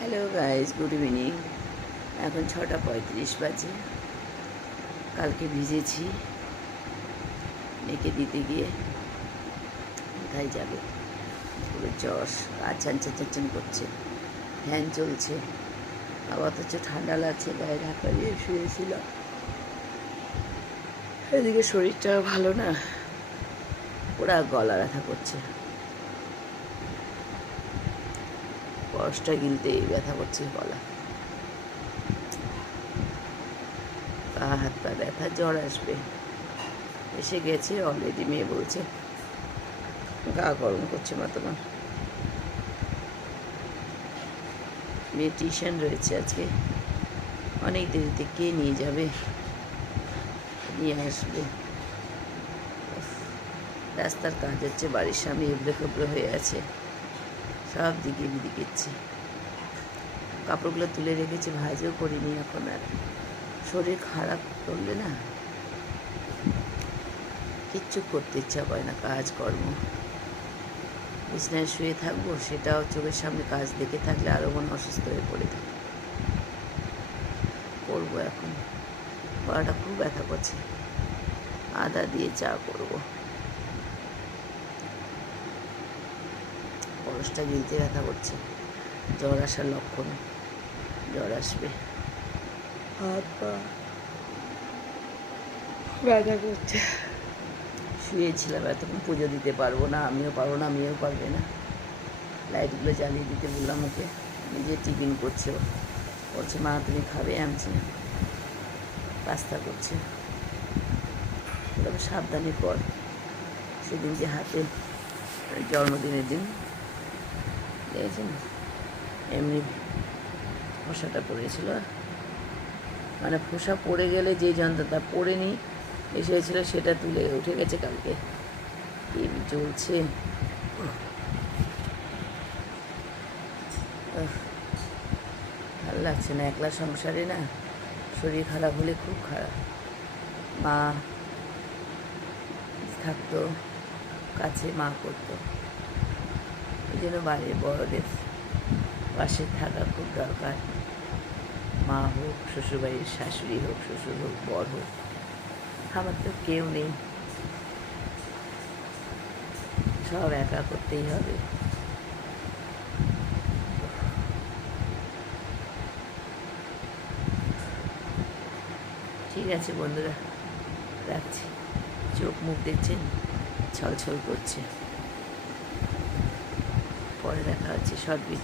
Hello guys, good evening. এখন 6:35 বাজে। কালকে ভিজেছি মেয়েকে দিতে গিয়ে। কোথায় যাবে? পুরো জ্বর, আচ্ছান চান করছে, ফ্যান চলছে, আবার অথচ ঠান্ডা লাগছে, গায়ে ঢাকা দিয়ে শুয়েছিল। এদিকে শরীরটা ভালো না, ওরা গলা ব্যথা করছে, কষ্টটা গিলতেই ব্যথা করছে গলা, পা হাত পা ব্যথা, জ্বর আসবে। এসে গেছে অলরেডি। মেয়ে বলছে গা গরম করছে মা তোমার। মেয়ে টিউশন রয়েছে আজকে, অনেক দেরিতে কে নিয়ে যাবে, নিয়ে আসবে। রাস্তার কাজ হচ্ছে, বাড়ির সামনে এবড়ে খেবড়ে হয়ে আছে, সব দিকে বিদিকেছি। কাপড়গুলো তুলে রেখেছি, ভাজও করিনি এখন। আর শরীর খারাপ করলে না কিচ্ছু করতে ইচ্ছা করে না, কাজকর্ম। বিছানায় শুয়ে থাকবো, সেটাও চোখের সামনে কাজ দেখে থাকলে আরও মন অসুস্থ হয়ে পড়ে থাকে। করবো এখন, গলাটা খুব ব্যথা করছে, আদা দিয়ে চা করবো। কলসটা গিলতে ব্যথা করছে, জ্বর আসার লক্ষণ, জ্বর আসবে। হাত পা ব্যথা করছে। শুয়েছিলাম এতক্ষণ, পুজো দিতে পারবো না, আমিও পারবো না, আমিও পারবে না। লাইটগুলো জ্বালিয়ে দিতে বললাম ওকে, নিজে টিফিন করছে। ও বলছে মা তুমি খাবে? আনছি না, পাস্তা করছে। তবে সাবধানে কর, সেদিন যে হাতে জন্মদিনের দিন দেখেছেন এমনি ফোসাটা পড়েছিল, মানে ফোসা পড়ে গেলে যে যন্ত্রটা পড়েনি এসেছিল সেটা তুলে উঠে গেছে কালকে। টিভি চলছে, ভালো লাগছে না একলা সংসারে না। শরীর খারাপ হলে খুব খারাপ। মা থাকতো কাছে, মা করতো, এই জন্য বাড়ির বড়দের পাশে থাকা খুব দরকার। মা হোক, শ্বশুরবাড়ির শাশুড়ি হোক, শ্বশুর হোক, বর হোক। আমার তো কেউ নেই, সব একা করতেই হবে। ঠিক আছে বন্ধুরা, রাখছি। চোখ মুখ দেখছেন ছলছল করছে। পরে দেখা হচ্ছে শর্ট ভিডিও।